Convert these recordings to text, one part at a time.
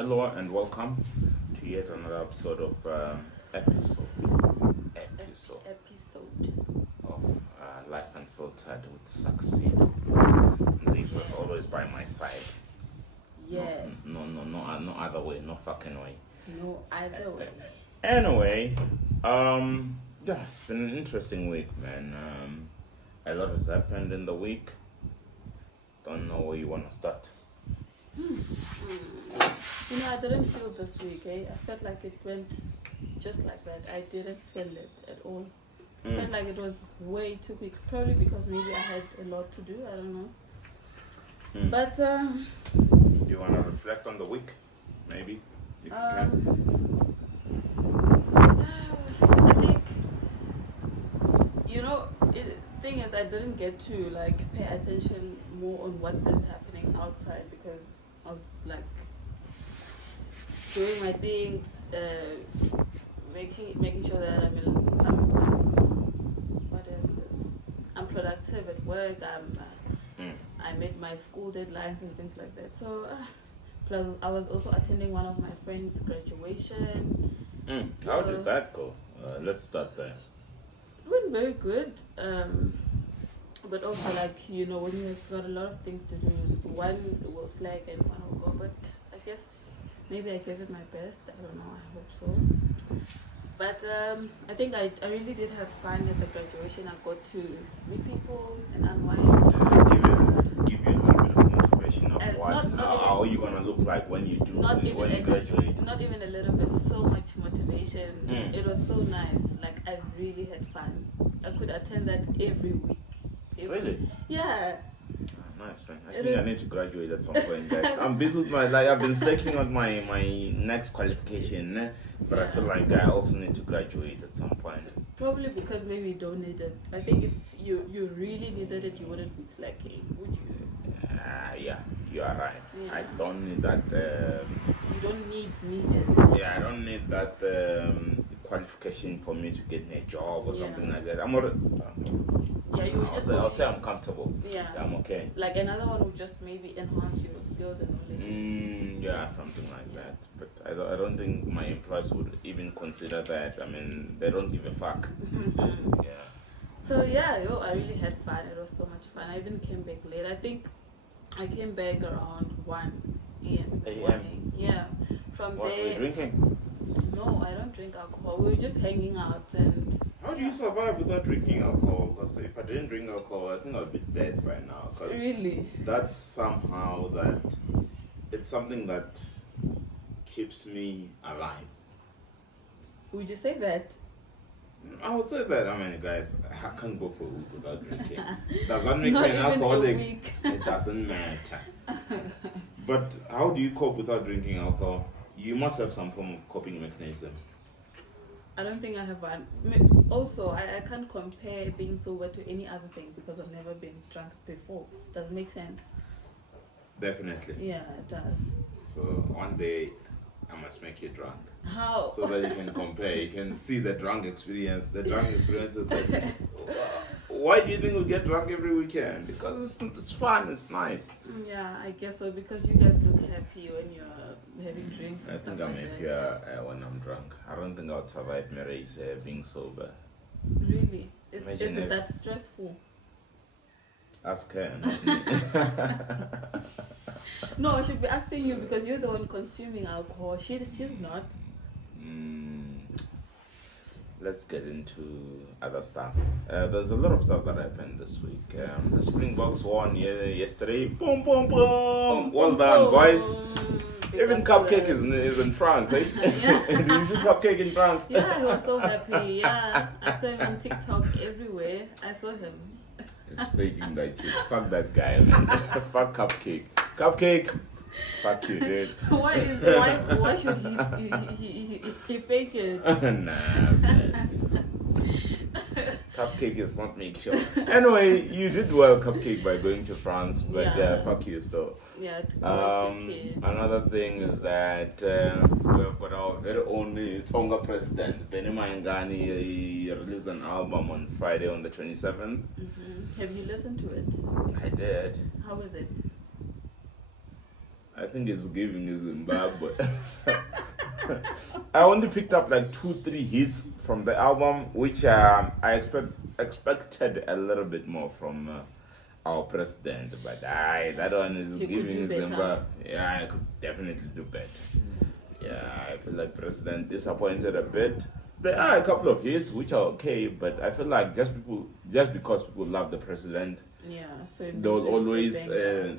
Hello and welcome to yet another episode of episode Episode. of Life Unfiltered with Succeed. This was always by my side. Yes. No other way, no fucking way. No either way. Anyway, yeah, it's been an interesting week, man. A lot has happened in the week. Don't know where you want to start. You know, I didn't feel this week, I felt like it went just like that. I didn't feel it at all. I felt like it was way too quick. Probably because maybe I had a lot to do, I don't know. But, Do you want to reflect on the week? Maybe, if you can. I think, thing is, I didn't get to pay attention more on what is happening outside because I was doing my things, making sure that I'm productive at work. I made my school deadlines and things like that. So, plus I was also attending one of my friends' graduation. How did that go? Let's start there. It went very good. But also when you have got a lot of things to do, one will slack and one will go. But I guess maybe I gave it my best. I don't know. I hope so. But I think I really did have fun at the graduation. I got to meet people and unwind. Give you a little bit of motivation of how you gonna look like when you graduate. Not even a little bit. So much motivation. It was so nice. I really had fun. I could attend that every week. Really? Yeah. Nice, man. I think I need to graduate at some point, guys. I'm busy with I've been slacking on my next qualification, but I feel like I also need to graduate at some point. Probably because maybe you don't need it. I think if you really needed it, you wouldn't be slacking, would you? Yeah, you are right. Yeah. I don't need that. You don't need it. Yeah, I don't need that qualification for me to get me a job or something like that. I'm already. Yeah, you would I'll say I'm comfortable. Yeah. I'm okay. Another one would just maybe enhance your skills and knowledge. Yeah, something like that. But I don't think my employers would even consider that. I mean, they don't give a fuck. Yeah. So I really had fun. It was so much fun. I even came back late. I think I came back around 1 a.m. Yeah. From What there. were you drinking? No, I don't drink alcohol. We were just hanging out and. How do you survive without drinking alcohol? Because if I didn't drink alcohol, I think I'd be dead by now. Cause really? That's somehow it's something that keeps me alive. Would you say that? I would say that. I mean, guys, I can't go for a week without drinking. Does that make Not me an even alcoholic? a week. It doesn't matter. But how do you cope without drinking alcohol? You must have some form of coping mechanism. I don't think I have one. Also, I can't compare being sober to any other thing because I've never been drunk before. Does it make sense? Definitely. Yeah, it does. So one day, I must make you drunk. How? So that you can compare. You can see the drunk experience. The drunk experience is like, why do you think we get drunk every weekend? Because it's fun, it's nice. Yeah, I guess so. Because you guys look happy when you're having drinks and I stuff think I'm like happier when I'm drunk. I don't think I'd survive marriage being sober. Really? Is Imagine it that stressful? Ask her, not me. No, I should be asking you because you're the one consuming alcohol. She's not. Let's get into other stuff. There's a lot of stuff that happened this week. The Springboks won yesterday. Boom, boom, boom. Well done, boys. Even Cupcake is in France, eh? Yeah. Did you see Cupcake in France? Yeah, he was so happy. Yeah, I saw him on TikTok everywhere. I saw him. It's faking that shit. Fuck that guy, man. Fuck Cupcake. Cupcake. Fuck you, dude. Why should he fake it? Nah, man. Cupcake is not make sure. Anyway, you did well, Cupcake, by going to France, but fuck you still. Yeah, to watch your kids. Another thing is that we've got our very own Tsonga president, Benny Mayengani. He released an album on Friday on the 27th. Have you listened to it? I did. How was it? I think it's giving Zimbabwe. I only picked up like 2-3 hits from the album, which I expected a little bit more from our president, but that one is He could do giving better. Zimbabwe. Yeah, I could definitely do better. Yeah, I feel like president disappointed a bit. There are a couple of hits which are okay, but I feel like just because people love the president, Yeah, so it there was makes it a always. banger.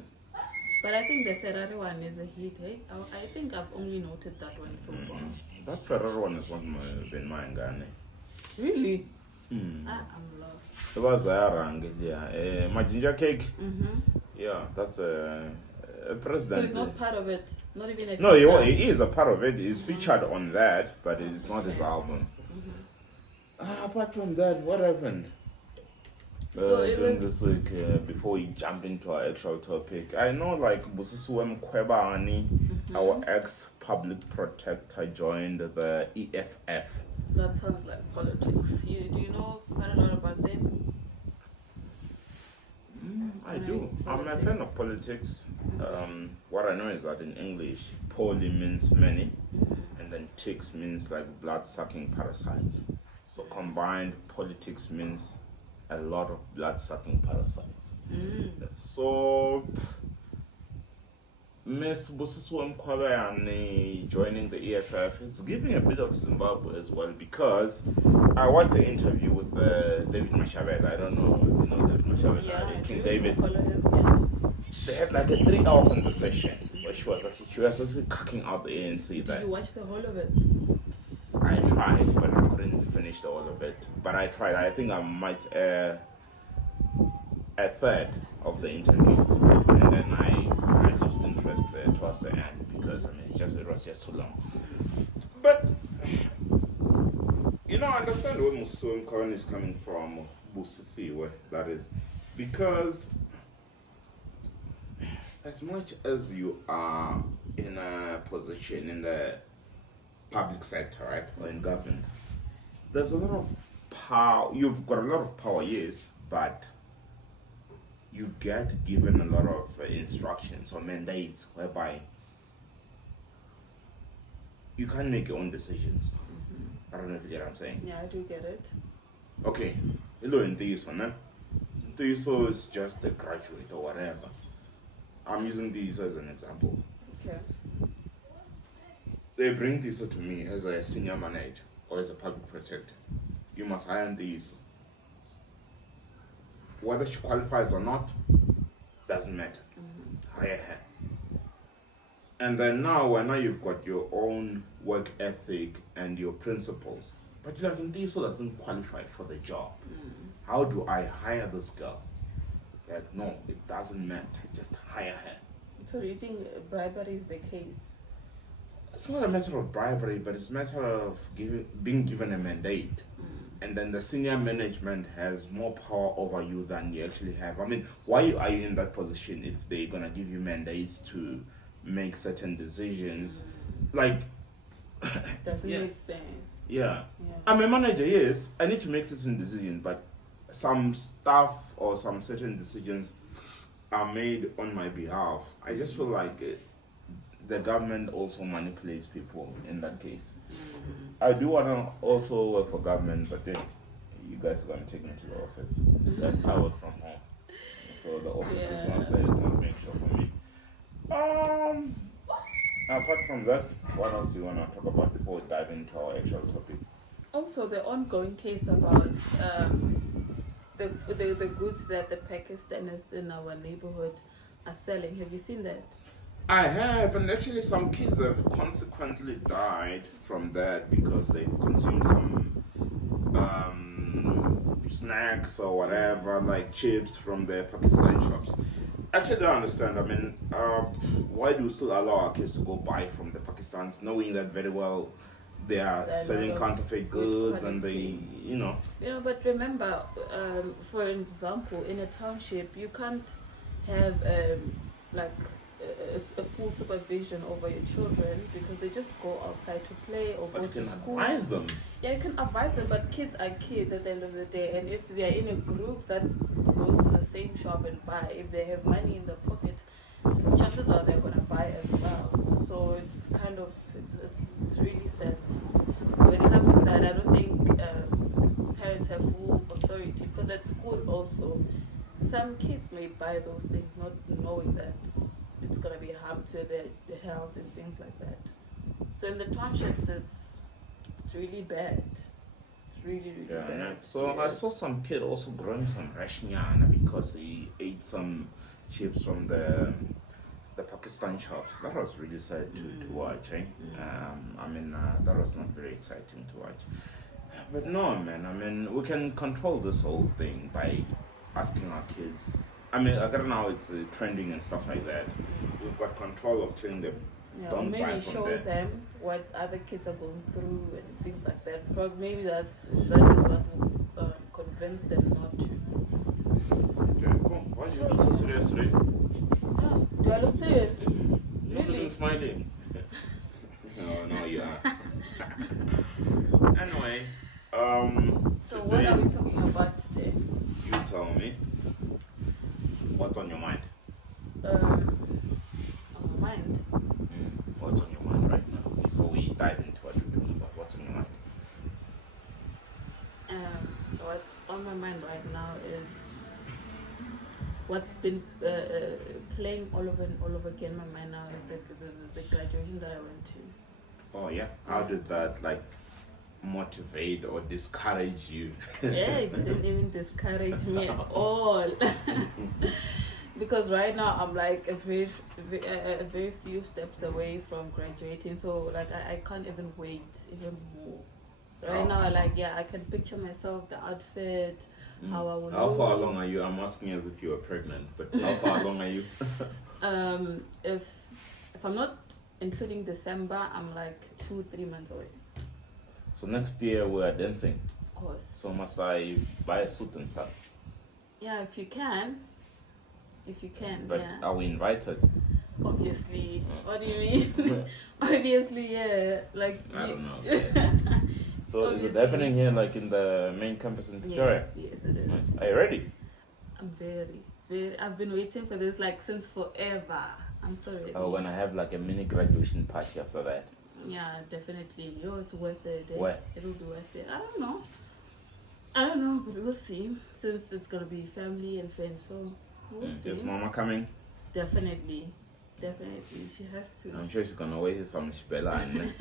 But I think the Ferrari one is a hit, hey? I think I've only noted that one so far. That Ferrari one is not been mine, Ghana. Really? I'm lost. It was my ginger cake. Mm-hmm. Yeah, that's a So president. it's not part of it? Not even a No, feature? he is a part of it. He's featured on that, but it's not his album. Apart from that, what happened? So it during was- this week, before we jump into our actual topic, I know like Busisuwe Mkhwebane, our ex-public protector, joined the EFF. That sounds like politics. Do you know quite a lot about them? I do. I'm a fan of politics. What I know is that in English, poly means many, and then ticks means like blood-sucking parasites. So combined, politics means a lot of blood-sucking parasites. So, Miss Busisuwe Mkhwebane joining the EFF is giving a bit of Zimbabwe as well, because I watched the interview with David Mashabela. I don't know if you know David Mashabela. Yeah, I King do. David. I follow him, They had like a 3-hour conversation where she was actually cucking out the ANC. yes. Did you watch the whole of it? I tried, but I couldn't finish all of it. But I tried. I think I might a third of the interview, and then I lost interest towards the end because it was just too long. But I understand where Muslim Koran is coming from, Busisiwe, that is, because as much as you are in a position in the public sector, right, or in government, there's a lot of power. You've got a lot of power, yes, but you get given a lot of instructions or mandates whereby you can't make your own decisions. I don't know if you get what I'm saying. Yeah, I do get it. Okay, hello in this one, eh? Tiso is just a graduate or whatever. I'm using Tiso as an example. Okay. They bring Tiso to me as a senior manager or as a public protector. You must hire Tiso. Whether she qualifies or not, doesn't matter. Hire her. And then now you've got your own work ethic and your principles. But you're like, Tiso doesn't qualify for the job. How do I hire this girl? Like, no, it doesn't matter. Just hire her. So do you think bribery is the case? It's not a matter of bribery, but it's a matter of being given a mandate. And then the senior management has more power over you than you actually have. I mean, why are you in that position if they're going to give you mandates to make certain decisions? Like, Doesn't Yeah. make sense. yeah. Yeah. I'm a manager, yes. I need to make certain decisions, but some stuff or some certain decisions are made on my behalf. I just feel like the government also manipulates people in that case. I do want to also work for government, but then you guys are going to take me to the office. That I work from home. So the office is not there, it's not being sure for me. Apart from that, what else do you want to talk about before we dive into our actual topic? Also, the ongoing case about the goods that the Pakistanis in our neighborhood are selling. Have you seen that? I have, and actually some kids have consequently died from that because they consumed some snacks or whatever, like chips from their Pakistan shops. Actually, I don't understand. I mean, why do we still allow our kids to go buy from the Pakistans, knowing that very well they are There are a selling lot of counterfeit good goods and quality. But remember, for example, in a township, you can't have like a full supervision over your children because they just go outside to play or But go you to can school. advise them. Yeah, you can advise them, but kids are kids at the end of the day. And if they are in a group that goes to the same shop and buy, if they have money in their pocket, chances are they're gonna buy as well. So it's kind of it's really sad. When it comes to that, I don't think parents have full authority, because at school also, some kids may buy those things not knowing that it's gonna be harm to their health and things like that. So in the townships, it's really bad. It's really Yeah, bad. man. So I Yes. saw some kid also growing some rashinyana because he ate some chips from the Pakistan shops. That was really sad to watch, eh? I mean, that was not very exciting to watch. But no, man, I mean, we can control this whole thing by asking our kids. I mean, I don't know, it's trending and stuff like that. We've got control of telling them, Yeah, or don't buy maybe from show there. them what other kids are going through and things like that. Probably maybe that is what will convince them not to. Okay, cool. Why are you being so serious today? Yeah. Do I look serious? You're Really? looking smiling. No, you are. Anyway, So what are we today's- talking about today? You tell me. What's on your mind? On my mind. What's on your mind right now? Before we dive into what we're talking about, what's on your mind? What's on my mind right now is what's been playing all over and all over again. My mind now is the graduation that I went to. Oh yeah. How did that like motivate or discourage you? Yeah, it didn't even discourage me at all. Because right now I'm like a very few steps away from graduating, so like I can't even wait even more. Right now, I can picture myself, the outfit, how I would How look. far along are you? I'm asking as if you were pregnant, but how far along are you? If I'm not including December, I'm like 2-3 months away. So next year we are dancing. Of course. So must I buy a suit and stuff? Yeah, if you can. If you can, But yeah. are we invited? Obviously. What do you mean? Obviously, yeah. Like I don't know. know. So is it Obviously. happening here, like in the main campus in Victoria? Yes, it is. Nice. Are you ready? I'm very. I've been waiting for this like since forever. I'm so ready. Oh, when I have like a mini graduation party after that. Yeah, definitely. Yo, it's worth it. Eh? Where? It'll be worth it. I don't know, but we'll see. Since it's gonna be family and friends, so we'll see. Is mama coming? Definitely, she has to. I'm sure she's gonna wear some spella and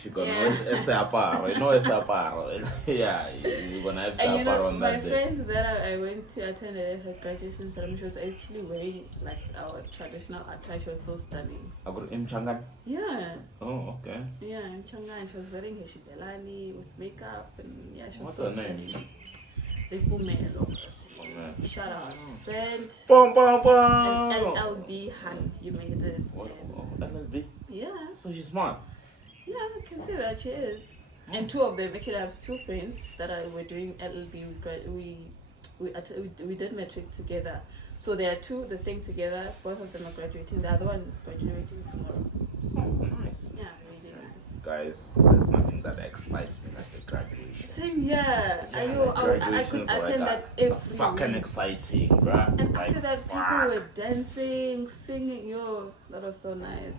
she's gonna Yeah. wear a saparo. You know a saparo. Yeah, you're gonna have And you saparo know, on my that day. friend that I went to attend her graduation ceremony, she was actually wearing like our traditional attire. She was so stunning. I got him changan. Yeah, Oh, okay. yeah, in Changa, and she was wearing her shibelani with makeup, and yeah, she was What's so her name? stunning. Ifumelo. man. Shout out, friend. Bum, bum, And bum. LLB Han, you made it. What? And Oh, LLB? yeah, So she's smart. yeah, I can say that she is. And two of them, actually, I have two friends that were doing LLB. We did metric together. So there are two, they're staying together. Both of them are graduating. The other one is graduating tomorrow. Oh, nice. Yeah, really nice. Guys, there's nothing that excites me like a graduation. Same, yeah. Yeah, I could graduations are attend like that a every fucking week. exciting, bruh. And Like, after that, fuck. people were dancing, singing. Yo, that was so nice.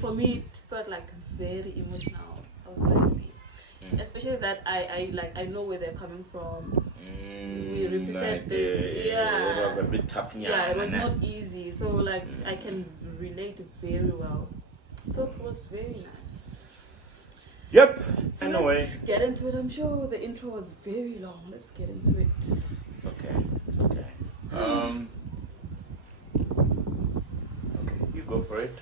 For me, it felt like very emotional. I was so happy. Especially that I know where they're coming from. We repeated like, yeah. It was a bit tough, Yeah, it was not easy. So like I can relate very well. So it was very nice. Yep. So Anyway, let's get into it. I'm sure the intro was very long. Let's get into it. it's okay. It's okay. Okay, you go for it.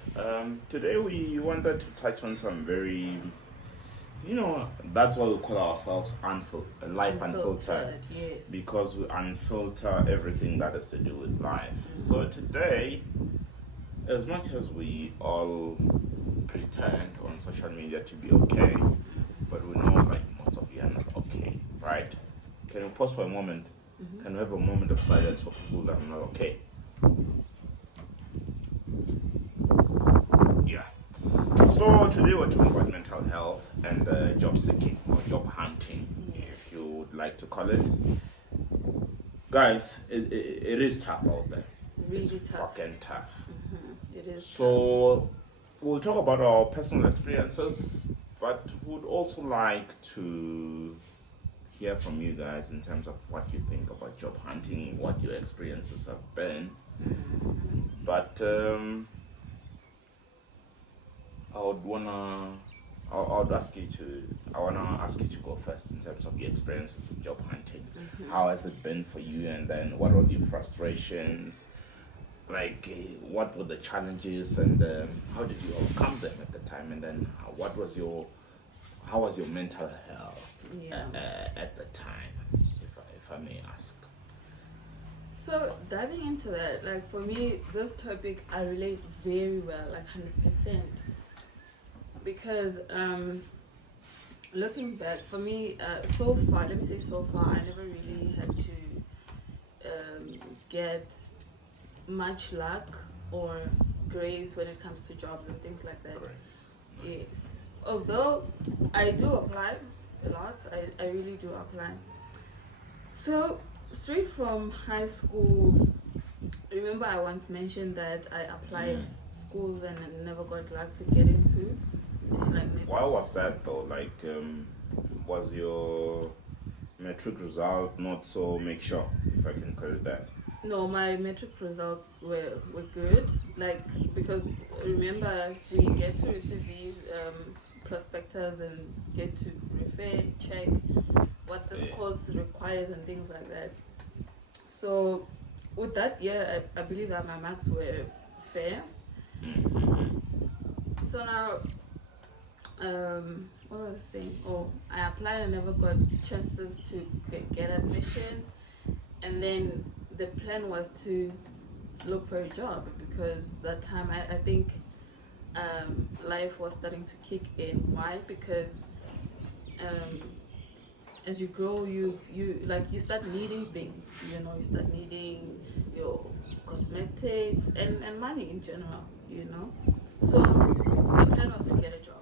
Today we wanted to touch on some very, that's why we call ourselves life unfiltered. Yes. Because we unfilter everything that has to do with life. So today, as much as we all pretend on social media to be okay, but we know like most of you are not okay, right? Can we pause for a moment? Can we have a moment of silence for people that are not okay? Yeah. So today we're talking about mental health and job seeking or job hunting, if you would like to call it. Guys, it is tough out there. really it's tough. fucking tough. It is. So we'll talk about our personal experiences, but would also like to hear from you guys in terms of what you think about job hunting, what your experiences have been. But I would ask you to. I wanna ask you to go first in terms of your experiences of job hunting. How has it been for you, and then what were your frustrations? Like, what were the challenges, and how did you overcome them at the time? And then, how was your mental health at the time, if I may ask? So diving into that, like for me, this topic I relate very well, like 100%, because looking back, for me, so far, let me say so far, I never really had to get much luck or grace when it comes to jobs and things like that. Grace. Yes. Although I do apply a lot, I really do apply. So straight from high school, remember I once mentioned that I applied schools and I never got luck to get into. Why was that though? Like, was your metric result not so make sure, if I can call it that? No, my metric results were good. Like, because remember we get to receive these prospectors and get to refer, check what this course requires and things like that. So with that, I believe that my marks were fair. So now, what was I saying? Oh, I applied and never got chances to get admission, and then the plan was to look for a job, because that time I think life was starting to kick in. Why? Because as you grow, you start needing things. You start needing your cosmetics and money in general. So the plan was to get a job.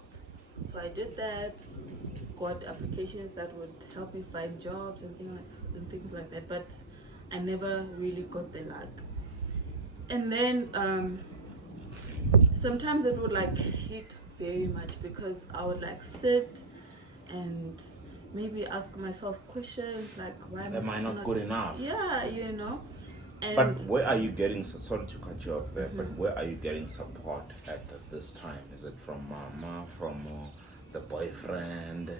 So I did that, got applications that would help me find jobs and things like that. But I never really got the luck. And then sometimes it would like hit very much, because I would like sit and maybe ask myself questions like, why am I not good enough? Yeah, And but where are you getting, sorry to cut you off there, but where are you getting support at this time? Is it from mama, from the boyfriend,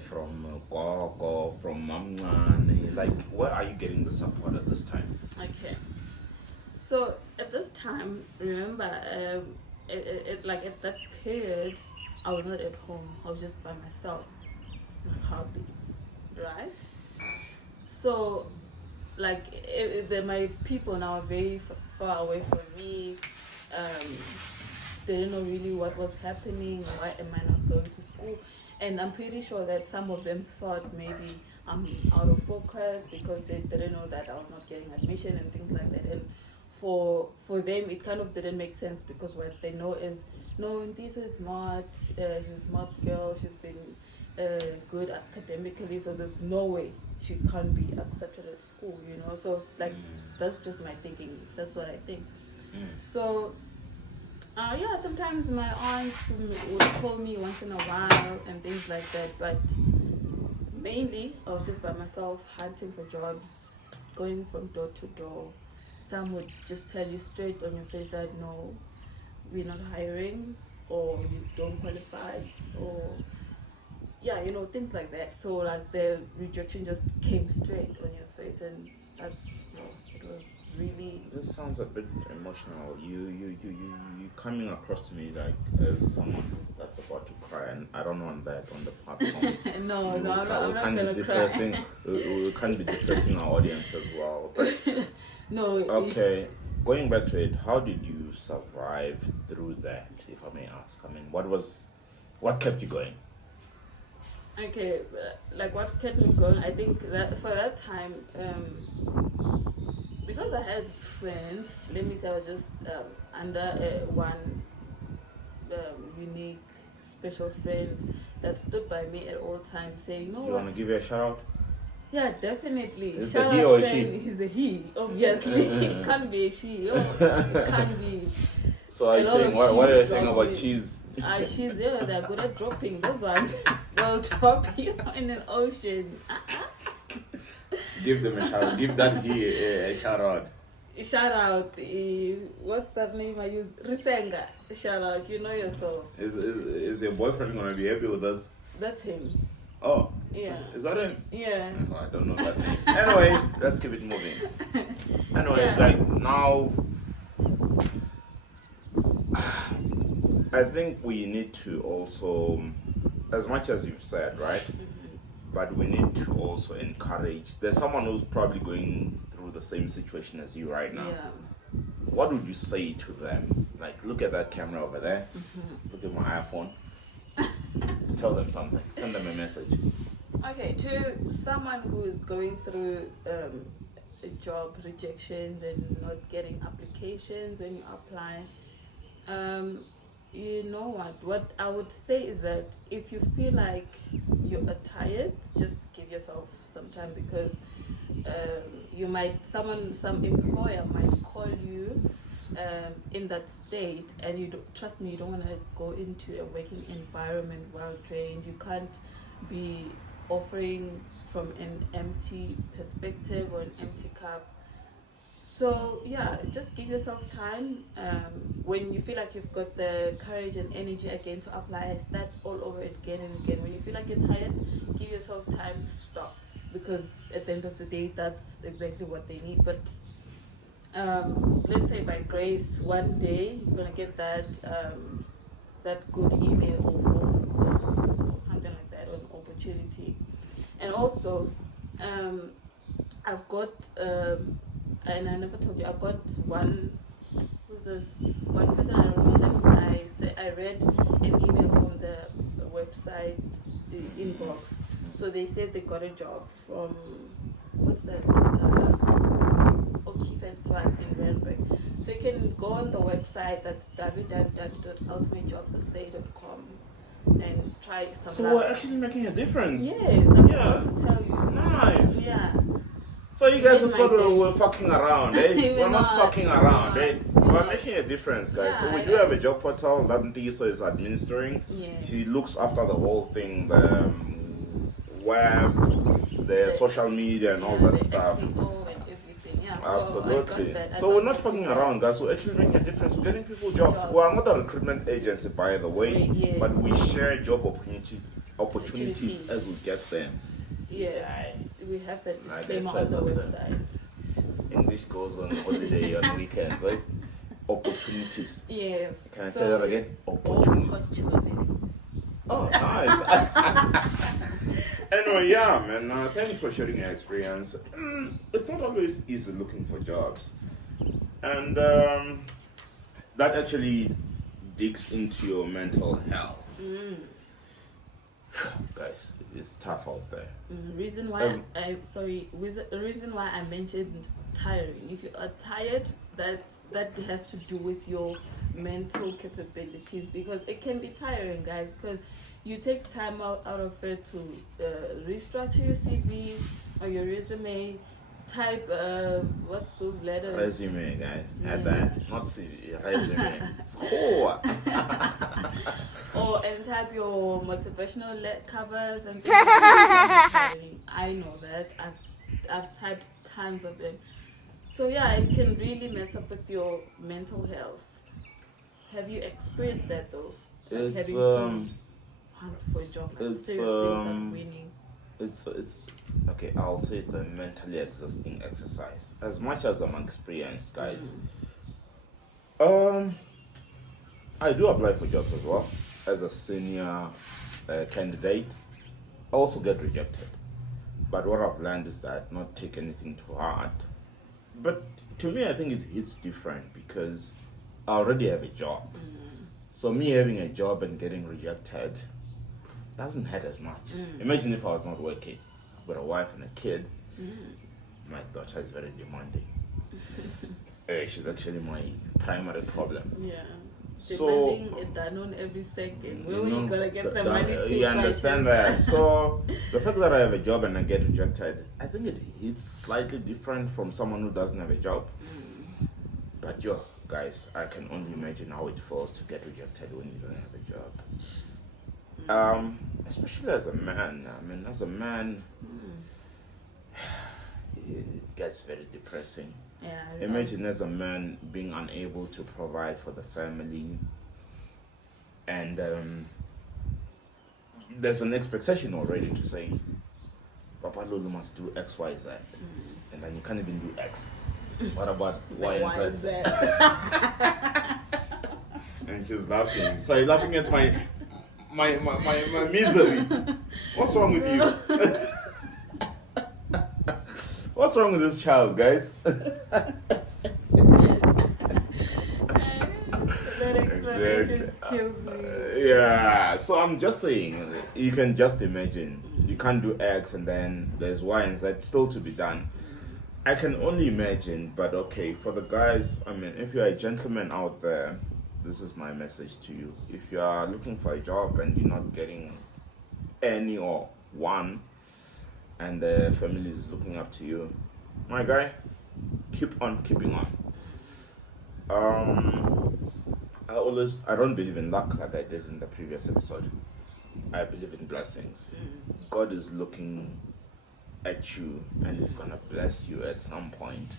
from Gogo, from Mamman? Like, where are you getting the support at this time? Okay. So at this time, remember, like at that period, I was not at home. I was just by myself, happy, right? So, like, my people now are very far away from me. They didn't know really what was happening. Why am I not going to school? And I'm pretty sure that some of them thought maybe I'm out of focus, because they didn't know that I was not getting admission and things like that. And for them, it kind of didn't make sense, because what they know is, no, this is smart. She's a smart girl. She's been good academically, so there's no way she can't be accepted at school. So like that's just my thinking. That's what I think. So sometimes my aunts would call me once in a while and things like that, but mainly I was just by myself hunting for jobs, going from door to door. Some would just tell you straight on your face that no, we're not hiring, or you don't qualify, or things like that. So like the rejection just came straight on your face, and that's it was really. This sounds a bit emotional. You coming across to me like as someone that's about to cry, and I don't want that on the platform. No, I'm not gonna cry. We can't be depressing our audience as well. But no. Okay, going back to it, how did you survive through that, if I may ask? I mean, what kept you going? Okay, like what kept me going, I think that for that time, because I had friends, let me say I was just under one unique, special friend that stood by me at all times, saying, You want to give you a shout out? Yeah, definitely. Is Shout it he out or Shane, she? he's a he, obviously. It can't be a she. Oh, it can't be. So are A you lot saying, of what are you cheese saying dropping. about cheese? She's there, they're good at dropping. Those ones, they'll drop you in an ocean. Give them a shout out. Give that he a shout out. Shout out, what's that name I use? Risenga. Shout out, you know yourself. Is your boyfriend gonna be happy with us? That's him. Oh. Yeah. Is that him? Yeah. Oh, I don't know that name. Anyway, let's keep it moving. Anyway, Yeah. like now, I think we need to also, as much as you've said, right? But we need to also encourage. There's someone who's probably going through the same situation as you right now. Yeah. What would you say to them? Like, look at that camera over there. Look at my iPhone. Tell them something. Send them a message. Okay, to someone who is going through job rejections and not getting applications when you apply, you know what I would say is that if you feel like you are tired, just give yourself some time, because some employer might call you in that state, and you don't, trust me, you don't want to go into a working environment while drained. You can't be offering from an empty perspective or an empty cup. So yeah, just give yourself time. When you feel like you've got the courage and energy again to apply, start all over again and again. When you feel like you're tired, give yourself time, stop, because at the end of the day, that's exactly what they need. But let's say by grace, one day you're gonna get that good email or phone call or something like that, or an opportunity. And also, I've got and I never told you, I've got one person, I don't know them. I read an email from the website inbox. So they said they got a job from, what's that, O'Keefe and Swart in Randburg. So you can go on the website, that's www.ultimatejobssa.com, and try some. So we're actually making a difference. Yes, I'm about to tell you. Nice. Yeah. So you guys Made have my thought day. we're fucking around, eh? We're We're not not, fucking we're around, not, eh? we're We're not. making a difference, guys. So we Yeah, do have a job portal that Ntiso is administering. Yes. She looks after the whole thing, the web, the social media and all that the stuff. SEO and everything. Yeah, Absolutely. I So we're got not that fucking feedback. around, guys. We're actually making a difference. We're getting people jobs. Jobs. We are not a recruitment agency, by the way, Yes. but we share job opportunities Opportunities. as we get them. Yes, we have that Like I disclaimer said, on the that's website. English goes on holiday on weekends, right? Opportunities. Yes. Can I say that again? Opportunities. Opportunity. Oh, nice. Anyway, yeah, man. Thanks for sharing your experience. It's not always easy looking for jobs, and that actually digs into your mental health. Guys, it's tough out there. Reason why the reason why I mentioned tiring. If you are tired, that has to do with your mental capabilities, because it can be tiring, guys, because you take time out of it to restructure your CV or your resume, type what's those letters? Resume, guys. Add Yeah. that. Not CV. Resume. It's cool. And type your motivational covers and things like that. It can be tiring. I know that. I've typed tons of them. So yeah, it can really mess up with your mental health. Have you experienced that though? Like It's having to hunt for a job, like it's, seriously, not winning. it's okay. I'll say it's a mentally exhausting exercise. As much as I'm experienced, guys. I do apply for jobs as well as a senior candidate. I also get rejected. But what I've learned is that not take anything too hard. But to me, I think it's different because I already have a job. So me having a job and getting rejected doesn't hurt as much. Imagine if I was not working. I've got a wife and a kid. My daughter is very demanding. She's actually my primary problem. Yeah. So Demanding a Danone every second. Where you were know, you gonna get the money to you understand that? So The fact that I have a job and I get rejected, I think it hits slightly different from someone who doesn't have a job. But yo, guys, I can only imagine how it feels to get rejected when you don't have a job. Especially as a man. I mean, as a man, it gets very depressing. Yeah. Imagine as a man being unable to provide for the family, and there's an expectation already to say, Papa Lulu must do X, Y, Z, and then you can't even do X. What about Y and Z? And she's laughing. So you're laughing at my misery. What's wrong with you? What's wrong with this child, guys? That explanation kills me. Yeah, so I'm just saying, you can just imagine. You can't do X and then there's Y and Z still to be done. I can only imagine, but okay, for the guys, I mean, if you're a gentleman out there, this is my message to you. If you are looking for a job and you're not getting any or one, and the family is looking up to you, my guy, keep on keeping on. I don't believe in luck like I did in the previous episode. I believe in blessings. God is looking at you and is gonna bless you at some point.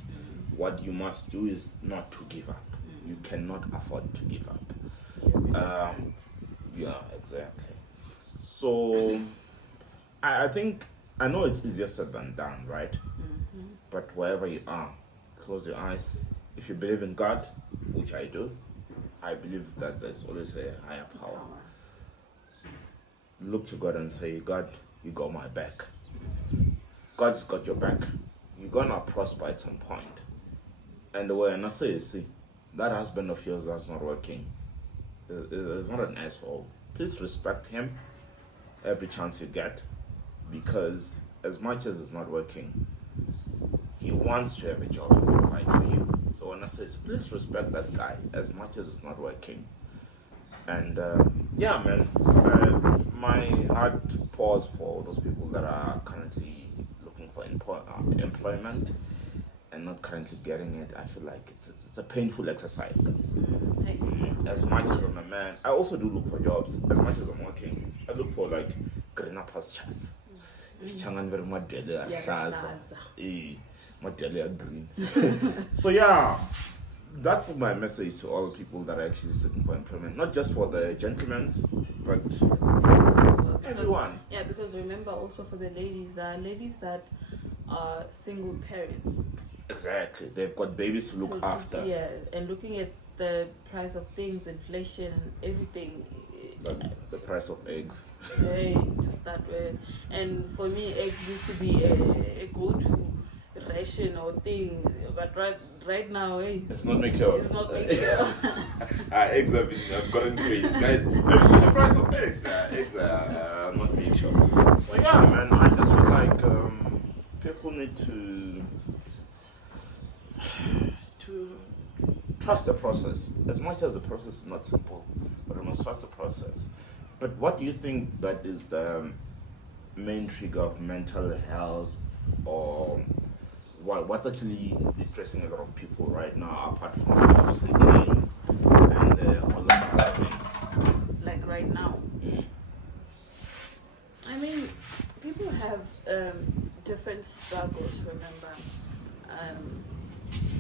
What you must do is not to give up. You cannot afford to give up. Yeah, exactly. So I think, I know it's easier said than done, right? But wherever you are, close your eyes. If you believe in God, which I do, I believe that there's always a higher power. Look to God and say, God, you got my back. God's got your back. You're gonna prosper at some point. And the way I say is, see, that husband of yours that's not working is not an asshole. Please respect him every chance you get, because as much as it's not working, he wants to have a job and provide for you. So when I say, please respect that guy as much as it's not working. And yeah, man, my heart pours for those people that are currently looking for employment and not currently getting it. I feel like it's a painful exercise, guys. As much as I'm a man, I also do look for jobs. As much as I'm working, I look for like greener pastures. Green. So yeah, that's my message to all people that are actually seeking for employment. Not just for the gentlemen, but everyone. Yeah, because remember also for the ladies, there are ladies that are single parents. Exactly. They've got babies to look after. Yeah, and looking at the price of things, inflation, and everything. The price of eggs. Hey, to start with. And for me, eggs used to be a go-to ration or thing. But right now, hey. It's not make sure. It's not make sure. Eggs have gotten crazy. Guys, have you seen the price of eggs? Eggs are not make sure. So yeah, man, I just feel like people need to trust the process. As much as the process is not simple, but we must trust the process. But what do you think that is the main trigger of mental health, or what's actually depressing a lot of people right now, apart from job seeking and all of other things? Like right now? I mean, people have different struggles, remember.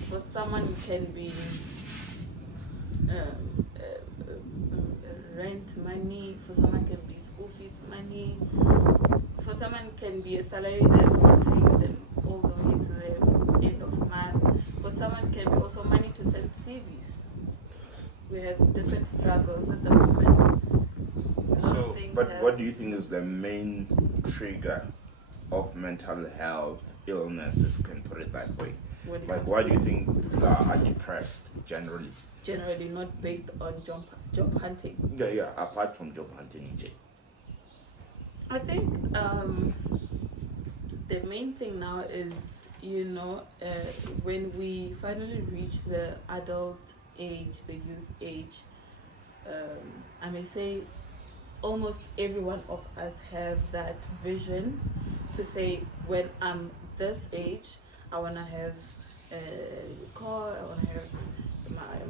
For someone it can be rent money, for someone it can be school fees money, for someone it can be a salary that's not taking them all the way to the end of month, for someone it can be also money to send CVs. We have different struggles at the moment. So, but what do you think is the main trigger of mental health illness, if you can put it that way? Like, why do you think people are depressed generally? Generally not based on job hunting. Yeah, apart from job hunting. I think the main thing now is, when we finally reach the adult age, the youth age, I may say almost every one of us have that vision to say, when I'm this age, I want to have a car, I want to have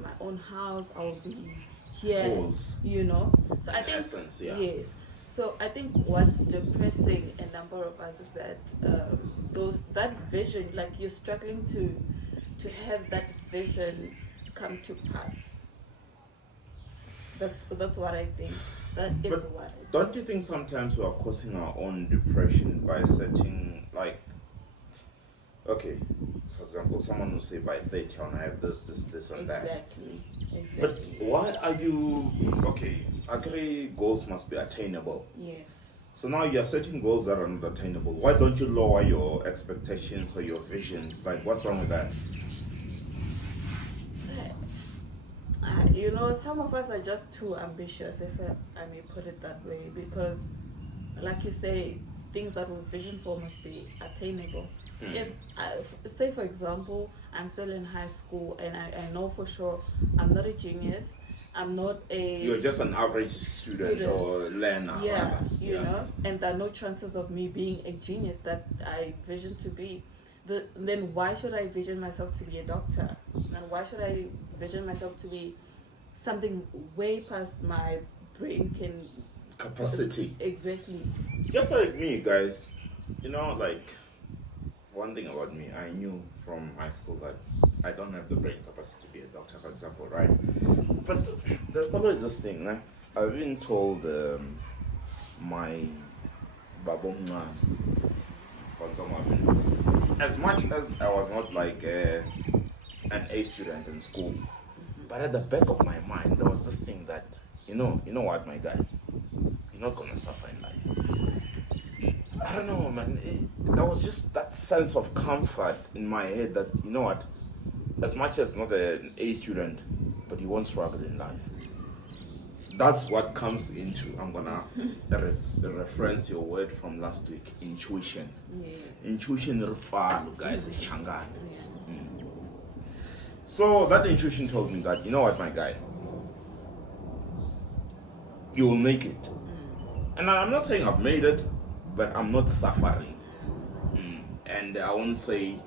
my own house, I will be here, Goals. you know. So I In think, essence, yeah. yes. So I think what's depressing a number of us is that that vision, like you're struggling to have that vision come to pass. That's what I think. That is But what I think. don't you think sometimes we are causing our own depression by setting, like, okay, for example, someone will say by 30 I want to have this, and that. Exactly. But why are you, okay, I agree goals must be attainable. Yes. So now you're setting goals that are not attainable. Why don't you lower your expectations or your visions? Like, what's wrong with that? You know, some of us are just too ambitious, if I may put it that way, because, like you say, things that we vision for must be attainable. If say, for example, I'm still in high school and I know for sure I'm not a genius, I'm not a... You're just an average student or learner. Yeah, rather. you know, and there are no chances of me being a genius that I vision to be. Then why should I vision myself to be a doctor? And why should I vision myself to be something way past my brain can... Capacity. Exactly. Just like me, guys. You know, like, one thing about me, I knew from high school that I don't have the brain capacity to be a doctor, for example, right? But there's always this thing, right? I've been told my babonga, as much as I was not like an A student in school, but at the back of my mind, there was this thing that, you know what, my guy, you're not gonna suffer in life. I don't know, man. There was just that sense of comfort in my head that, you know what, as much as not an A student, but you won't struggle in life. That's what comes into, I'm gonna reference your word from last week, intuition. Yes. Intuition, guys, is Shangan. Yeah. So that intuition told me that, you know what, my guy, you will make it. And I'm not saying I've made it, but I'm not suffering. And I won't say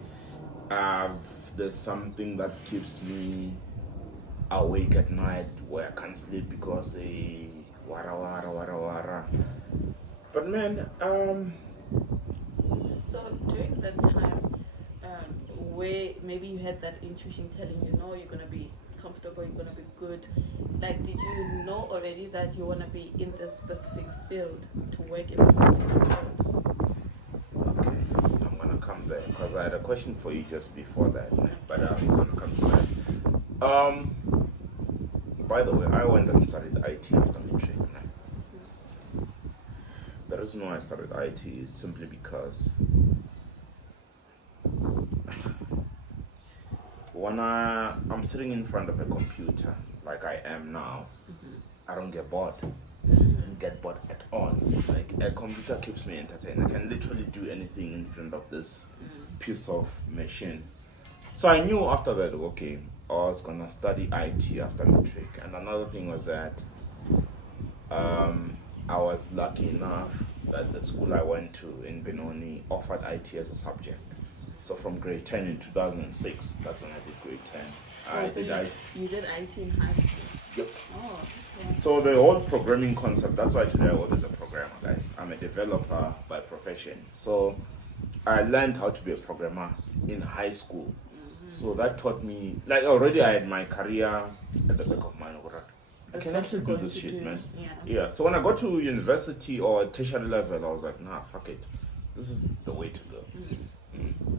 there's something that keeps me awake at night where I can't sleep because wara. But man, So during that time, where maybe you had that intuition telling you, no, you're gonna be comfortable, you're gonna be good. Like, did you know already that you wanna be in this specific field, to work in a specific field? okay, I'm gonna come there because I had a question for you just before that, but I'm gonna come to that. By the way, I went and studied IT after matric. The reason why I started IT is simply because when I'm sitting in front of a computer like I am now, I don't get bored. I don't get bored at all. Like, a computer keeps me entertained. I can literally do anything in front of this piece of machine. So I knew after that, okay, I was gonna study IT after matric. And another thing was that I was lucky enough that the school I went to in Benoni offered IT as a subject. So from grade 10 in 2006, that's when I did grade 10. You did IT in high school? Yep. Oh, okay. So the whole programming concept, that's why today I work as a programmer, guys. I'm a developer by profession. So I learned how to be a programmer in high school. So that taught me, like, already I had my career at the back of my mind. I can actually do this shit, man. Yeah. So when I got to university or tertiary level, I was like, nah, fuck it. This is the way to go.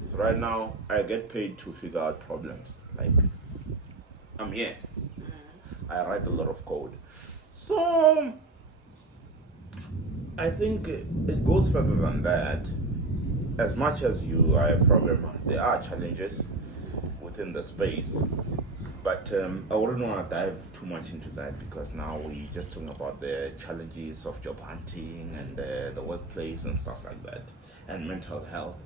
So right now, I get paid to figure out problems. Like, I'm here. I write a lot of code. So I think it goes further than that. As much as you are a programmer, there are challenges within the space. But I wouldn't want to dive too much into that because now we're just talking about the challenges of job hunting and the workplace and stuff like that, and mental health.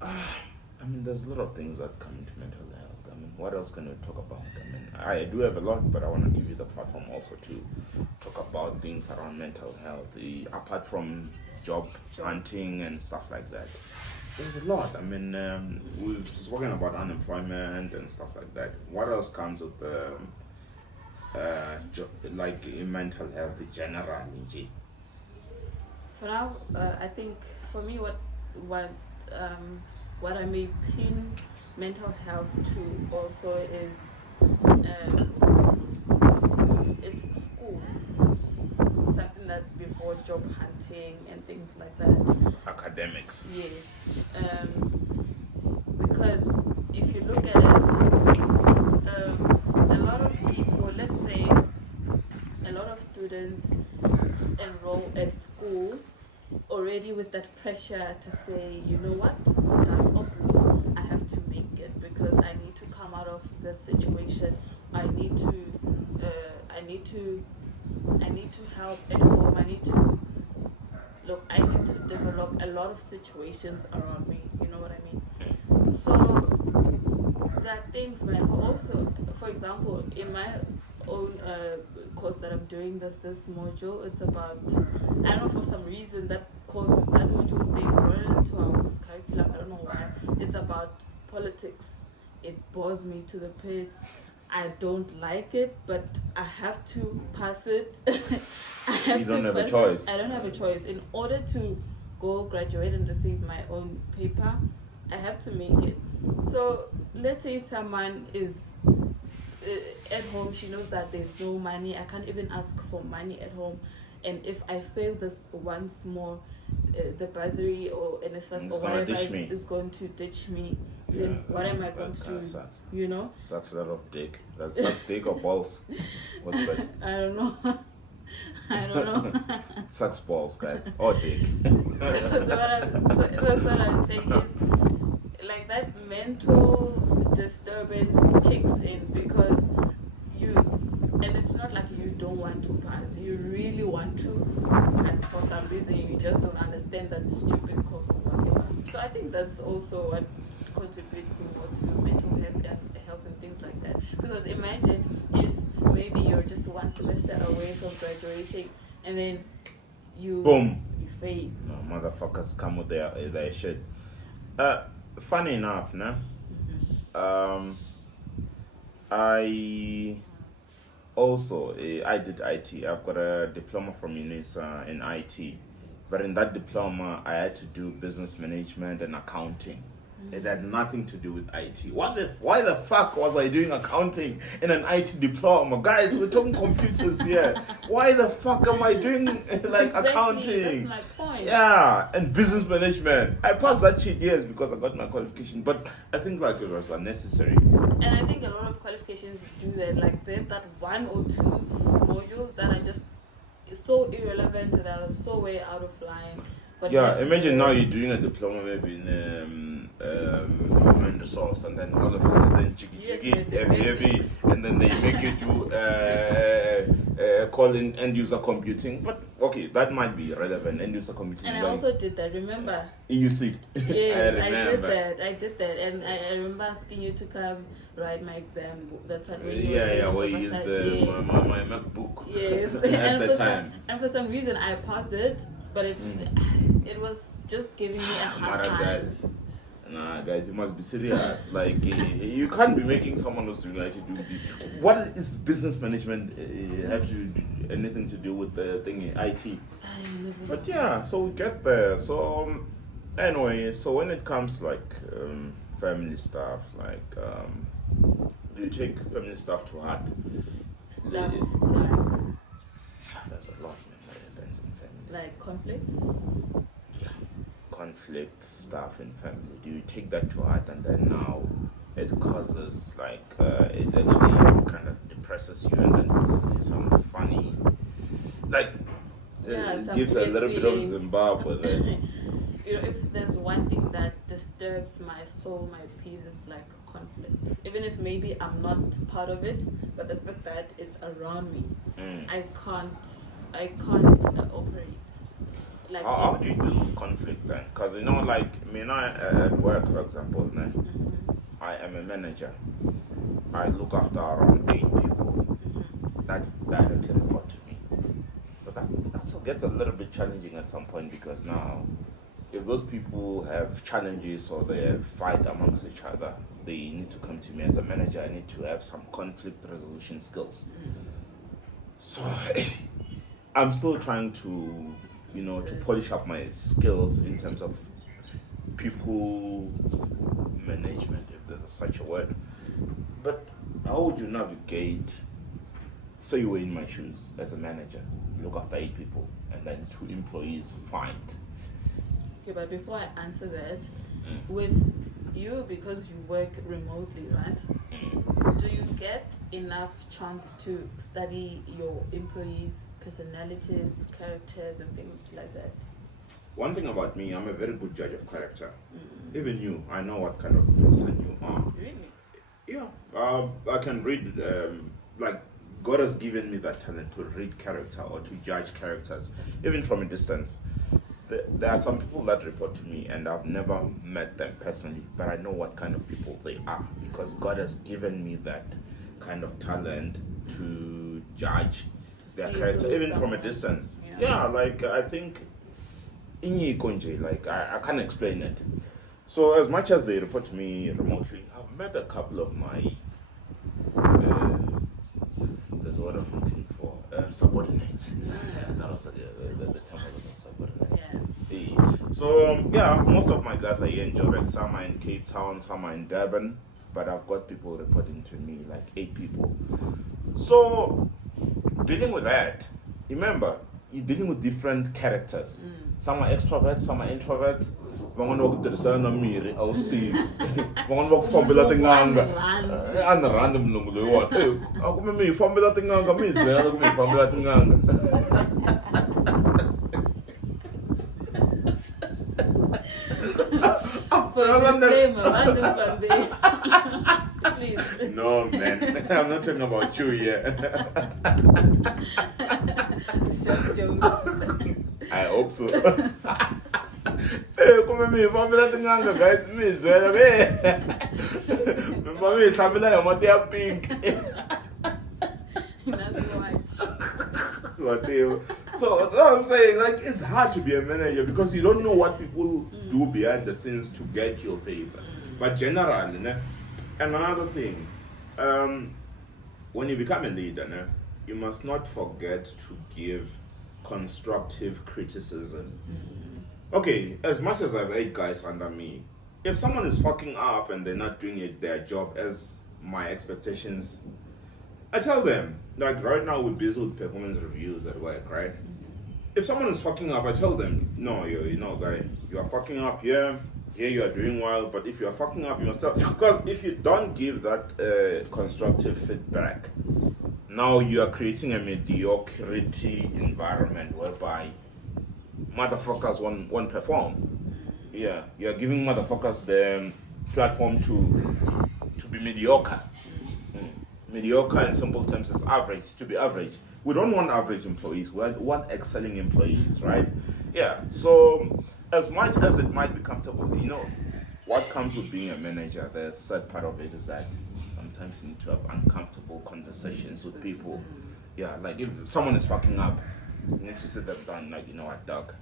I I mean, there's a lot of things that come into mental health. I mean, what else can we talk about? I mean, I do have a lot, but I want to give you the platform also to talk about things around mental health, apart from job hunting and stuff like that. There's a lot. I mean, we've spoken about unemployment and stuff like that. What else comes with like in mental health generally? For now, I think for me, what I may pin mental health to also is school, something that's before job hunting and things like that. Academics. Yes, because if you look at it, a lot of people, let's say, a lot of students enroll at school already with that pressure to say, you know what, I have to make it because I need to come out of this situation. I need to help at home. I need to develop a lot of situations around me. You know what I mean? So there are things, man. But also, for example, in my own course that I'm doing, this module, it's about, I don't know, for some reason that module, they brought it into our curriculum. I don't know why. It's about politics. It bores me to the pits. I don't like it, but I have to pass it. You don't have a choice. I don't have a choice. In order to go graduate and receive my own paper, I have to make it. So let's say someone is at home, she knows that there's no money. I can't even ask for money at home. And if I fail this once more, the bursary or NSFAS or whatever is going to ditch me, then what am I going to do? Sucks. You know? Sucks a lot of dick. That's dick or balls? What's that? I don't know. I don't know. Sucks balls, guys. Or dick. So that's what I'm saying is, like, that mental disturbance kicks in because and it's not like you don't want to pass, you really want to, and for some reason you just don't understand that stupid course or whatever. So I think that's also what contributes more to mental health and things like that. Because imagine if maybe you're just one semester away from graduating and then you fail. No, motherfuckers come with their shit. Funny enough, nah? I did IT. I've got a diploma from UNISA in IT, but in that diploma I had to do business management and accounting. It had nothing to do with IT. Why the fuck was I doing accounting in an IT diploma? Guys, we're talking computers here. Why the fuck am I doing accounting? That's my point. Yeah, and business management. I passed that shit, yes, because I got my qualification, but I think it was unnecessary. And I think a lot of qualifications do that. Like, there's that one or two modules that are just so irrelevant and are so way out of line. But yeah, imagine now you're doing a diploma maybe in human resource, and then all of a sudden heavy, and then they make you do call in end user computing. But okay, that might be relevant, end user computing. And I also did that, remember? EUC. Yes, I did that, and I remember asking you to come write my exam. That's when where you used my MacBook. Yes, at the time. And for some reason I passed it, but it was just giving me a hard time. Guys, you must be serious. Like, you can't be making someone who's doing IT do. What is business management have to do anything to do with the thing in IT? But yeah, so we get there. So anyway, so when it comes like family stuff, like do you take family stuff to heart? Stuff like there's a lot that happens in family. Like conflict? Conflict stuff in family. Do you take that to heart, and then now it causes it actually kind of depresses you and then causes you some funny, it gives a little bit of Zimbabwe there. You know, if there's one thing that disturbs my soul, my peace, is like conflict. Even if maybe I'm not part of it, but the fact that it's around me, I can't operate. Like How do you deal with conflict then? Because like me now at work, for example, I am a manager. I look after around 8 people that directly report to me. So that also gets a little bit challenging at some point, because now, if those people have challenges or they fight amongst each other, they need to come to me as a manager. I need to have some conflict resolution skills. So I'm still trying to, to polish up my skills in terms of people management, if there's such a word. But how would you navigate? So you were in my shoes as a manager, you look after 8 people, and then 2 employees fight. Okay, but before I answer that, with you, because you work remotely, right? Do you get enough chance to study your employees' personalities, characters, and things like that? One thing about me, I'm a very good judge of character. Even you, I know what kind of person you are. Really? Yeah. I can read, like, God has given me that talent to read character or to judge characters, even from a distance. There are some people that report to me and I've never met them personally, but I know what kind of people they are, because God has given me that kind of talent to judge their character, even from a distance. Yeah, like I think Inyi Konje, like I can't explain it. So as much as they report to me remotely, I've met a couple of my that's what I'm looking for. Subordinates. That was the term of subordinates. Yes. So most of my guys are here in Joburg. Some are in Cape Town, some are in Durban, but I've got people reporting to me, like 8 people. So dealing with that, remember, you're dealing with different characters. Some are extroverts, some are introverts. Van'wana va ku tirhisana na mirhi a wu swi tivi. Van'wana va ku fambela tin'anga. A ni rhandzi mulungu loyiwani. A kume mi hi fambela tin'anga, mi hi byela ku mi hi fambela tin'anga. Please. No, man. I'm not talking about you yet. Just jokes. I hope so. Hey, come me, family tinganga, guys. Me zwela be. Me mami family ya mati ya pink. Whatever. So that's what I'm saying, like, it's hard to be a manager because you don't know what people do behind the scenes to get your favor. But generally, and another thing, when you become a leader, you must not forget to give constructive criticism. Okay, as much as I have 8 guys under me, if someone is fucking up and they're not doing their job as my expectations, I tell them. Like right now we're busy with performance reviews at work, right? If someone is fucking up, I tell them, no, guy, you are fucking up here you are doing well, but if you are fucking up yourself, because if you don't give that constructive feedback, now you are creating a mediocrity environment whereby motherfuckers won't perform. Yeah, you are giving motherfuckers the platform to be mediocre. Mediocre in simple terms is average, to be average. We don't want average employees, we want excelling employees, right? Yeah, so as much as it might be comfortable, what comes with being a manager, the sad part of it is that sometimes you need to have uncomfortable conversations with people. Yeah, like if someone is fucking up, you need to sit them down, like, you know what, dog?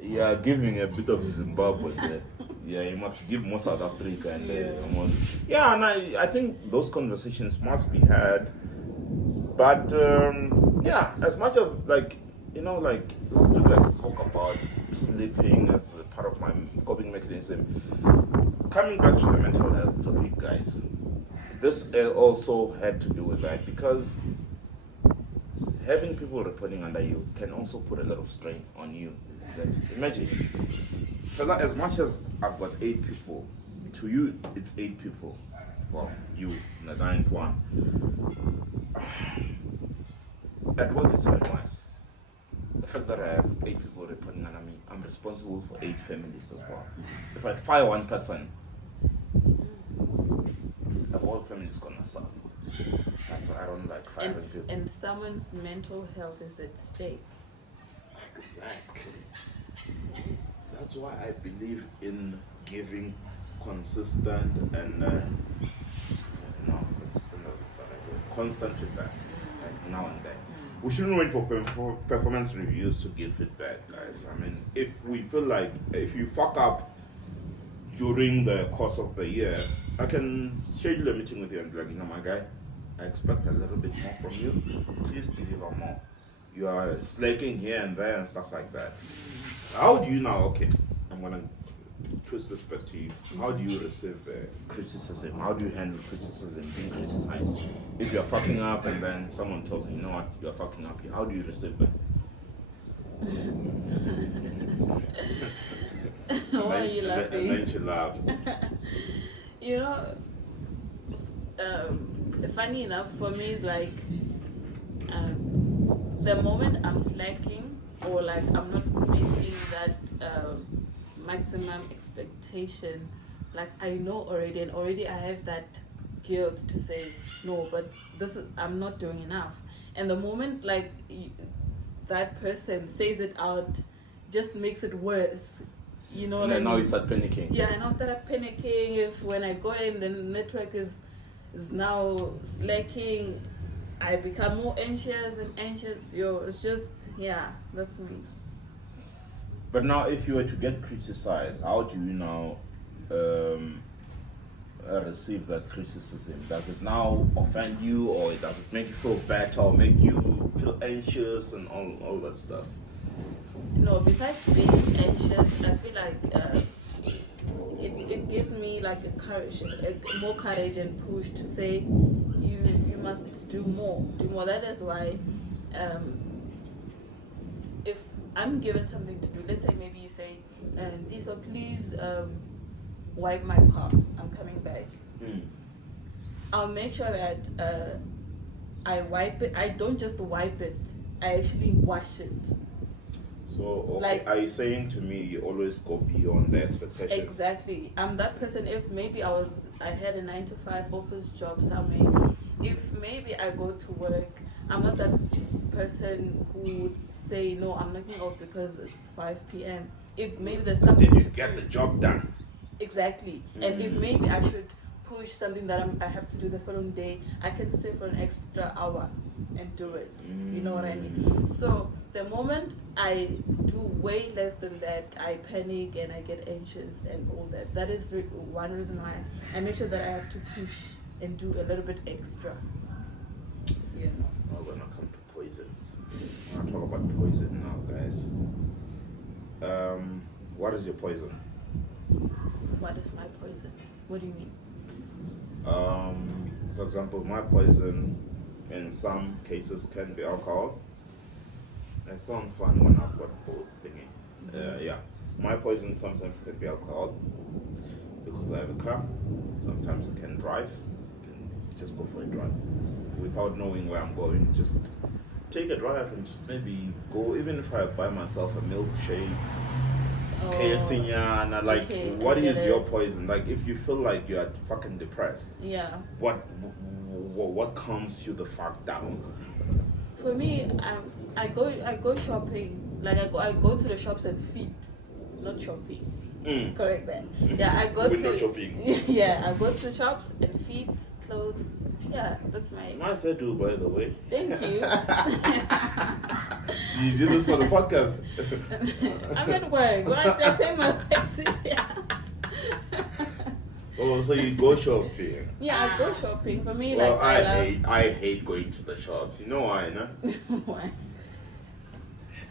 You're giving a bit of Zimbabwe there. Yeah, you must give more South Africa and and I think those conversations must be had. But as much of like last week I spoke about sleeping as a part of my coping mechanism. Coming back to the mental health topic, guys, this also had to do with that because having people reporting under you can also put a lot of strain on you. Imagine, as much as I've got 8 people, to you it's 8 people. Well, you, the 9th one. At work it's even worse. The fact that I have 8 people reporting under me, I'm responsible for 8 families as well. If I fire one person, the whole family is gonna suffer. That's why I don't like firing people. And someone's mental health is at stake. Exactly. That's why I believe in giving consistent and constant feedback, like now and then. We shouldn't wait for performance reviews to give feedback, guys. I mean, if we feel like if you fuck up during the course of the year, I can schedule a meeting with you and be like, my guy, I expect a little bit more from you. Please deliver more. You are slacking here and there and stuff like that. How do you now? Okay, I'm gonna twist this back to you. How do you receive criticism? How do you handle criticism, being criticized? If you're fucking up and then someone tells you, you know what, you're fucking up here, how do you receive that? Why are you laughing? And then she laughs. You know, funny enough, for me, it's like the moment I'm slacking or like I'm not meeting that maximum expectation, like I know already, and already I have that guilt to say no, but I'm not doing enough. And the moment like that person says it out, just makes it worse. You know, and then now you start panicking. Yeah, and I start panicking if when I go in the network is now slacking, I become more anxious and anxious. It's just, yeah, that's me. But now if you were to get criticized, how do you now receive that criticism? Does it now offend you, or does it make you feel better, or make you feel anxious and all that stuff? No, besides being anxious, I feel like it gives me like more courage and push to say you must do more. That is why if I'm given something to do, let's say maybe you say, Diso, please wipe my car, I'm coming back. I'll make sure that I wipe it. I don't just wipe it, I actually wash it. So, okay, like, are you saying to me you always go beyond the expectations? Exactly. I'm that person. If maybe I had a 9-to-5 office job somewhere, if maybe I go to work, I'm not that person who would say, no, I'm knocking off because it's 5 p.m. If maybe there's something Did you get the job done? Exactly. And if maybe I should push something that I have to do the following day, I can stay for an extra hour and do it. You know what I mean? So the moment I do way less than that, I panic and I get anxious and all that. That is one reason why I make sure that I have to push and do a little bit extra. You know. Well, we're not come to poisons. We're gonna talk about poison now, guys. What is your poison? What is my poison? What do you mean? For example, my poison in some cases can be alcohol. It sounds fun when I've got both thingy. Yeah, my poison sometimes can be alcohol because I have a car. Sometimes I can drive. I can just go for a drive without knowing where I'm going. Just take a drive and just maybe go. Even if I buy myself a milkshake, KFC, and like, okay, what is your poison? Like, if you feel like you're fucking depressed, yeah, what calms you the fuck down? For me, I go shopping. Like I go to the shops and feed, not shopping. Correct that. Yeah, I go to shopping. Yeah, I go to the shops and feed clothes. Yeah, that's my. Nice I do, by the way. Thank you. You do this for the podcast. I'm at work. I take my work serious. Oh, so you go shopping? Yeah, I go shopping. For me, well, like I hate going to the shops. You know why, no? Why?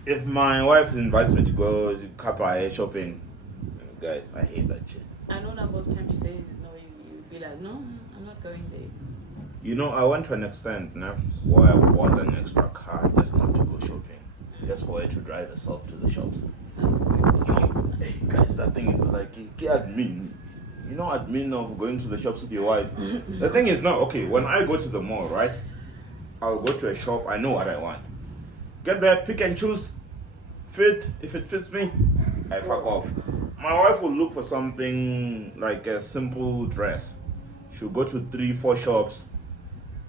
If my wife invites me to go to Kappa shopping, guys, I hate that shit. I know number of times she says no, you'd be like, no, I'm not going there. You know, I went to an extent now where I bought an extra car just not to go shopping, just for her to drive herself to the shops. That's good. Hey, guys, that thing is like admin. You know, admin of going to the shops with your wife. The thing is now, okay, when I go to the mall, right, I'll go to a shop, I know what I want. Get there, pick and choose, fit. If it fits me, I fuck off. My wife will look for something like a simple dress. She'll go to 3-4 shops,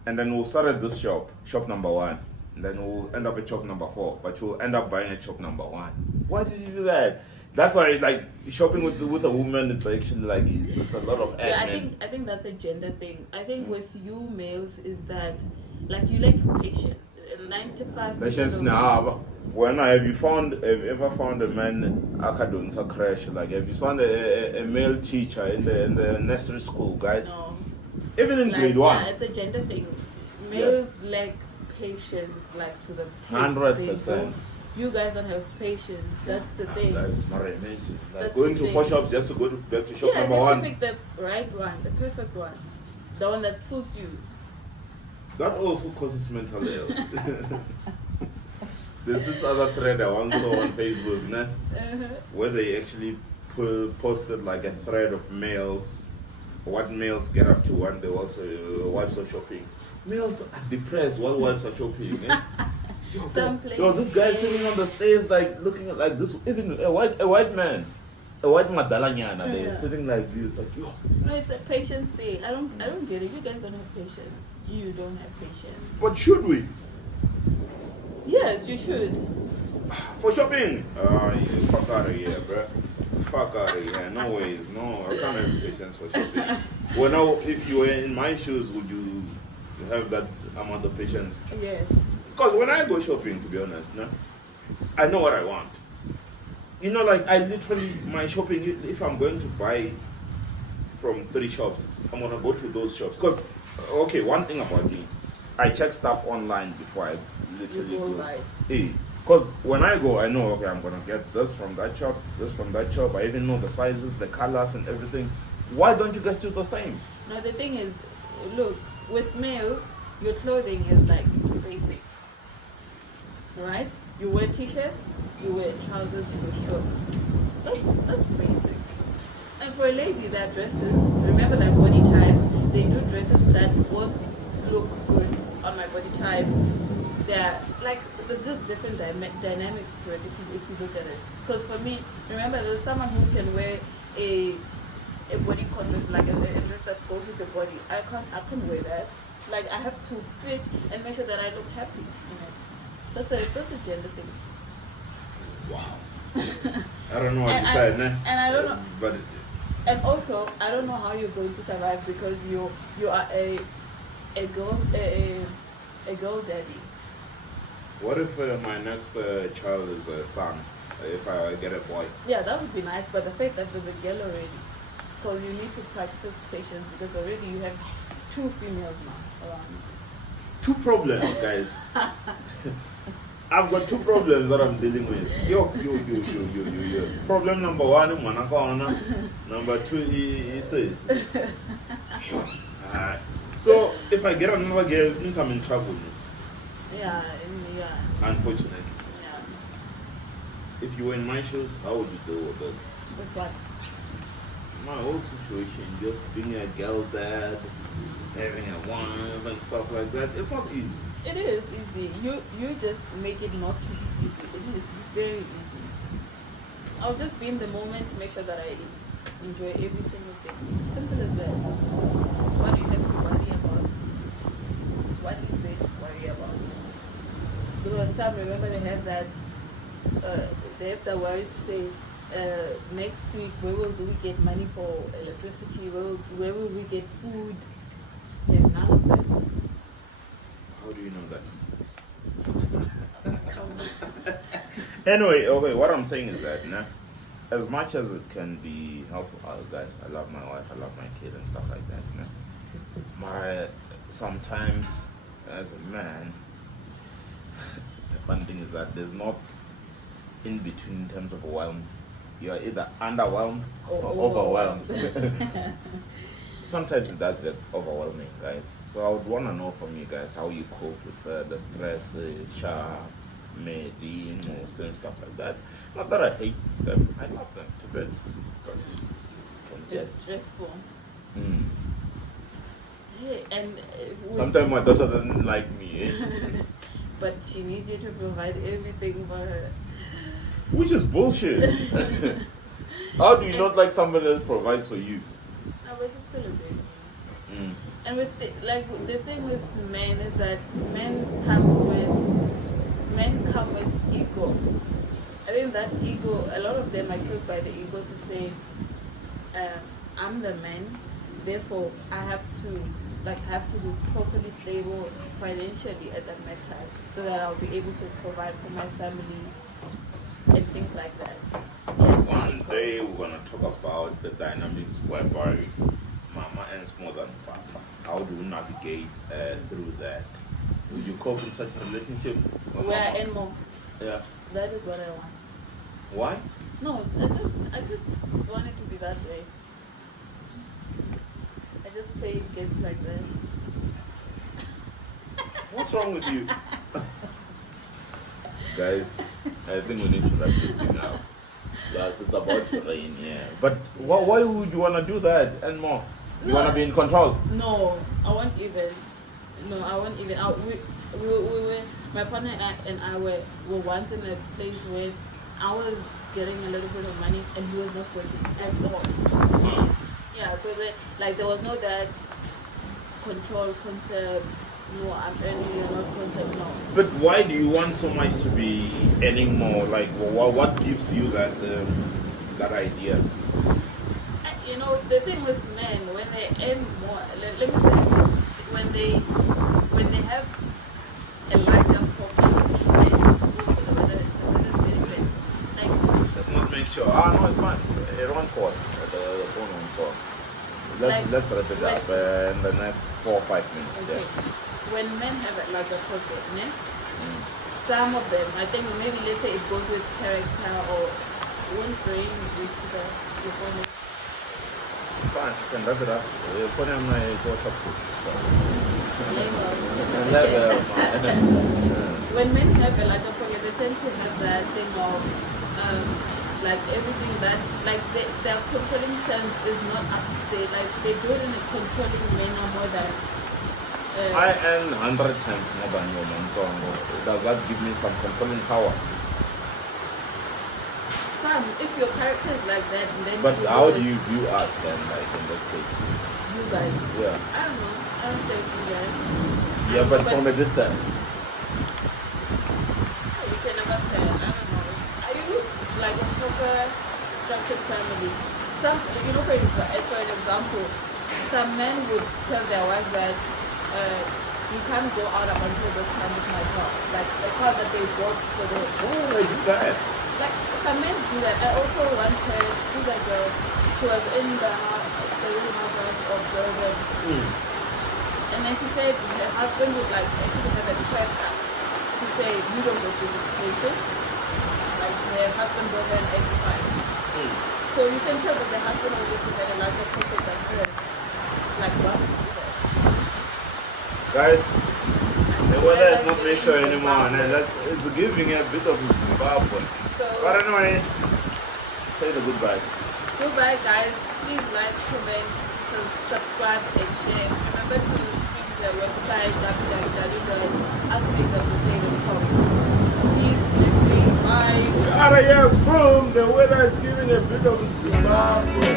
and then we'll start at this shop number 1. and then we'll end up at shop number 4, but you'll end up buying at shop number 1. Why did you do that? That's why it's like shopping with a woman. It's actually like it's a lot of admin. Yeah, I think that's a gender thing. I think with you males is that like you like patience. 95%. Patience now. When have you ever found a man academics crash? Like have you found a male teacher in the nursery school, guys? No. Even in Like, grade 1. Yeah, it's a gender thing. Males lack patience, like to the pigs. 100%. You guys don't have patience. That's the thing. That's very amazing. Like That's going the to thing. 4 shops just to go back to shop Yeah, number just 1. to pick the right one, the perfect one, the one that suits you. That also causes mental health. There's this other thread I once saw on Facebook, né? Where they actually posted like a thread of males, what males get up to when they also wives are shopping. Males are depressed while wives are shopping. Eh? There was this guy sitting on the stairs like looking at like this, even a white man, a white madalanyana, they're sitting like this, like yo. No, it's a patience thing. I don't get it. You guys don't have patience. You don't have patience. But should we? Yes, you should. For shopping? You fuck out of here, bro. Fuck out of here. No ways. No, I can't have patience for shopping. Well, now, if you were in my shoes, would you have that amount of patience? Yes. Because when I go shopping, to be honest, no, I know what I want. You know, like I literally, my shopping, if I'm going to buy from 3 shops, I'm going to go to those shops. Because, okay, one thing about me, I check stuff online before I literally go. Because when I go, I know, okay, I'm going to get this from that shop, this from that shop. I even know the sizes, the colors, and everything. Why don't you guys do the same? Now, the thing is, look, with males, your clothing is like basic. Right? You wear t-shirts, you wear trousers, you wear shorts. That's basic. And for a lady that dresses, remember that body types, they do dresses that won't look good on my body type. They're like, there's just different dynamics to it if you look at it. Because for me, remember there's someone who can wear a body dress, like a dress that goes with the body. I can't wear that. Like I have to fit and make sure that I look happy in it. That's a gender thing. Wow. I don't know what to say, né? And I don't know. But and also, I don't know how you're going to survive because you are a girl daddy. What if my next child is a son? If I get a boy? Yeah, that would be nice. But the fact that there's a girl already, because you need to practice patience because already you have 2 females now around. 2 problems, guys. I've got 2 problems that I'm dealing with. Yo. Problem number 1, Manakana. Number 2, he says. So if I get another girl, it means I'm in trouble. Yeah. Unfortunately. Yeah. If you were in my shoes, how would you deal with this? With what? My whole situation, just being a girl dad, having a wife and stuff like that, it's not easy. It is easy. You just make it not too easy. It is very easy. I'll just be in the moment, make sure that I enjoy every single thing. Simple as that. What do you have to worry about? What is there to worry about? Because some, remember, they have that. They have the worry to say, next week where will we get money for electricity? Where will we get food? They have none of that. How do you know that? Anyway, okay, what I'm saying is that, as much as it can be helpful, guys, I love my wife, I love my kid and stuff like that. Sometimes, as a man, the fun thing is that there's not in between in terms of overwhelmed. You're either underwhelmed or overwhelmed. Sometimes it does get overwhelming, guys. So I would want to know from you guys how you cope with the stress, meeting, or stuff like that. Not that I hate them, I love them to bits, but it's stressful. Mm. Yeah, and sometimes my daughter doesn't like me, but she needs you to provide everything for her. Which is bullshit. How do you not like somebody that provides for you? No, but she's still a baby. Mm. And with the thing with men is that men comes with men come with ego. I think that ego, a lot of them are killed by the ego to say, I'm the man, therefore I have to be properly stable financially at that time so that I'll be able to provide for my family and things like that. Yes, One day we're gonna talk about the dynamics whereby mama earns more than papa. How do you navigate through that? Would you cope in such a relationship? Where I earn more. Yeah. That is what I want. Why? No, I just want it to be that way. I just pray it gets like that. What's wrong with you? Guys, I think we need to wrap this thing out. Yes, it's about to rain, yeah. But why would you want to do that and more? You want to be in control? No, I won't even. No, I won't even. We were, my partner and I were once in a place where I was getting a little bit of money and he was not working at all. Yeah, so there was no that control concept. No, I'm earning, you're not concept. No. But why do you want so much to be earning more? Like, what gives you that idea? You know, the thing with men, when they earn more, let me say, when they have a larger pocket, like, Let's not make sure. No, it's fine. Run for it. The phone on call. Let's wrap it up in the next 4 or 5 minutes. Okay. Yeah. When men have a larger pocket, some of them, I think maybe let's say it goes with character or one brain which the phone. Fine, you can wrap it up. Put on my WhatsApp group. When men have a larger pocket, they tend to have that thing of like everything that like their controlling sense is not up to date. Like they do it in a controlling manner more than. I earn 100 times more than your man, so does that give me some controlling power? If your character is like that, then. But how do you view us then, like in this case? You guys. Yeah. I don't know. I don't think you guys. Yeah, but from a distance. You can never tell. I don't know. You look like a proper structured family. Some, for example, some men would tell their wives that you can't go out up until this time with my car. Like a car that they bought for the. Oh, like that. Like some men do that. I also once heard who's that girl? She was in the house of Jordan. And then she said her husband would like actually have a tracker to say you don't go to these places. Like her husband brought her an X5. So you can tell that the husband obviously had a larger pocket than her. Like what? Guys, the weather is not nature anymore, and it's giving a bit of Zimbabwe. But anyway, say the goodbyes. Goodbye, guys. Please like, comment, subscribe, and share. Remember to visit the website www.unfiltered.com. See you next week. Bye. We are here, boom. The weather is giving a bit of Zimbabwe.